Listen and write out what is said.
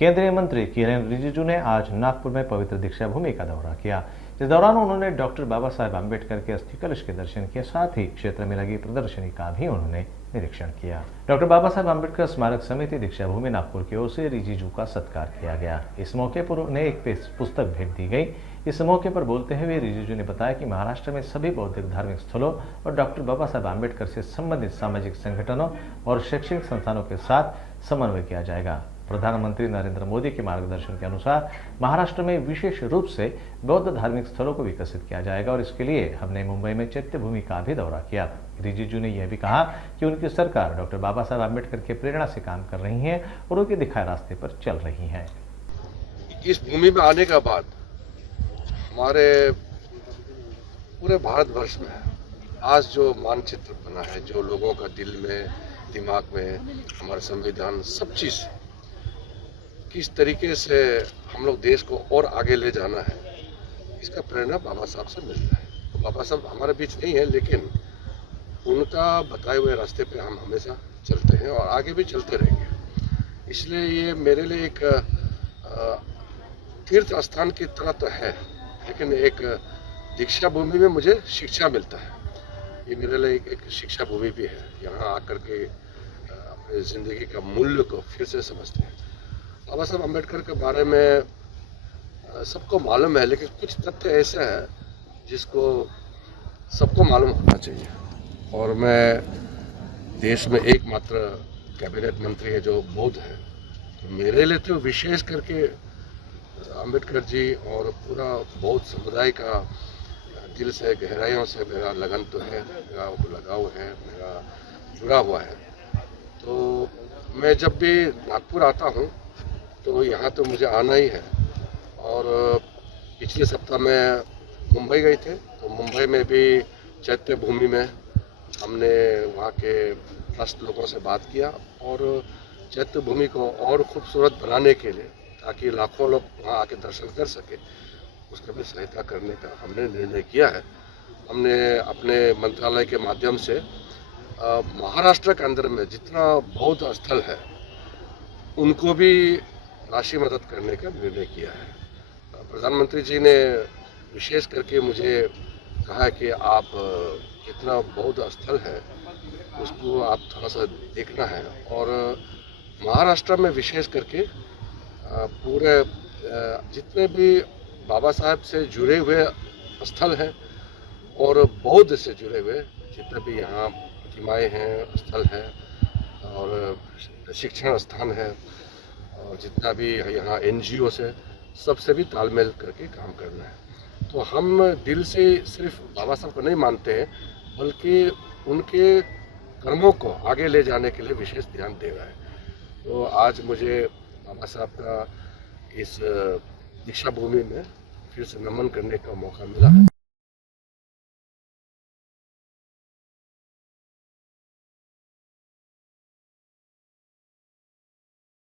केंद्रीय मंत्री किरेन रिजिजू ने आज नागपुर में पवित्र दीक्षा भूमि का दौरा किया। इस दौरान उन्होंने डॉक्टर बाबा साहेब आम्बेडकर के अस्थि कलश के दर्शन किए, साथ ही क्षेत्र में लगी प्रदर्शनी का भी उन्होंने निरीक्षण किया। डॉक्टर बाबा साहेब आम्बेडकर स्मारक समिति दीक्षा भूमि नागपुर की ओर से रिजिजू का सत्कार किया गया। इस मौके पर उन्हें एक पुस्तक भेंट दी गई। इस मौके पर बोलते हुए रिजिजू ने बताया कि महाराष्ट्र में सभी बौद्धिक धार्मिक स्थलों और डॉक्टर बाबा साहेब आम्बेडकर से संबंधित सामाजिक संगठनों और शैक्षणिक संस्थानों के साथ समन्वय किया जाएगा। प्रधानमंत्री नरेंद्र मोदी के मार्गदर्शन के अनुसार महाराष्ट्र में विशेष रूप से बौद्ध धार्मिक स्थलों को विकसित किया जाएगा और इसके लिए हमने मुंबई में चैत्य भूमि का भी दौरा किया। रिजिजू ने यह भी कहा कि उनकी सरकार डॉक्टर बाबा साहेब आम्बेडकर के प्रेरणा से काम कर रही है और उनके दिखाए रास्ते पर चल रही है। इस भूमि में आने के बाद हमारे पूरे भारतवर्ष में आज जो मानचित्र बना है, जो लोगों का दिल में, दिमाग में, हमारा संविधान, सब चीज किस तरीके से हम लोग देश को और आगे ले जाना है, इसका प्रेरणा बाबा साहब से मिलता है। तो बाबा साहब हमारे बीच नहीं है, लेकिन उनका बताए हुए रास्ते पे हम हमेशा चलते हैं और आगे भी चलते रहेंगे। इसलिए ये मेरे लिए एक तीर्थ स्थान की तरह तो है, लेकिन एक दीक्षा भूमि में मुझे शिक्षा मिलता है। ये मेरे लिए एक शिक्षा भूमि भी है। यहाँ आकर के अपने जिंदगी का मूल्य को फिर से समझते हैं। बाबा साहब अम्बेडकर के बारे में सबको मालूम है, लेकिन कुछ तथ्य ऐसे हैं जिसको सबको मालूम होना चाहिए। और मैं देश में एकमात्र कैबिनेट मंत्री है जो बौद्ध है, तो मेरे लिए तो विशेष करके अम्बेडकर जी और पूरा बौद्ध समुदाय का दिल से, गहराइयों से मेरा लगन तो है, मेरा लगाव है, मेरा जुड़ा हुआ है। तो मैं जब भी नागपुर आता हूँ तो यहाँ तो मुझे आना ही है। और पिछले सप्ताह में मुंबई गए थे, तो मुंबई में भी चैत्य भूमि में हमने वहाँ के ट्रस्ट लोगों से बात किया और चैत्य भूमि को और खूबसूरत बनाने के लिए, ताकि लाखों लोग वहाँ आके दर्शन कर सके, उसका भी सहायता करने का हमने निर्णय किया है। हमने अपने मंत्रालय के माध्यम से महाराष्ट्र के अंदर में जितना बौद्ध स्थल है उनको भी राशि मदद करने का निर्णय किया है। प्रधानमंत्री जी ने विशेष करके मुझे कहा कि आप जितना बौद्ध स्थल है उसको आप थोड़ा सा देखना है, और महाराष्ट्र में विशेष करके पूरे जितने भी बाबा साहब से जुड़े हुए स्थल हैं और बौद्ध से जुड़े हुए जितने भी यहाँ प्रतिमाएँ हैं, स्थल हैं और शिक्षण स्थान है, और जितना भी यहाँ NGO से, सबसे भी तालमेल करके काम करना है। तो हम दिल से सिर्फ बाबा साहब को नहीं मानते हैं, बल्कि उनके कर्मों को आगे ले जाने के लिए विशेष ध्यान दे रहा है। तो आज मुझे बाबा साहब का इस दीक्षा भूमि में फिर से नमन करने का मौका मिला है।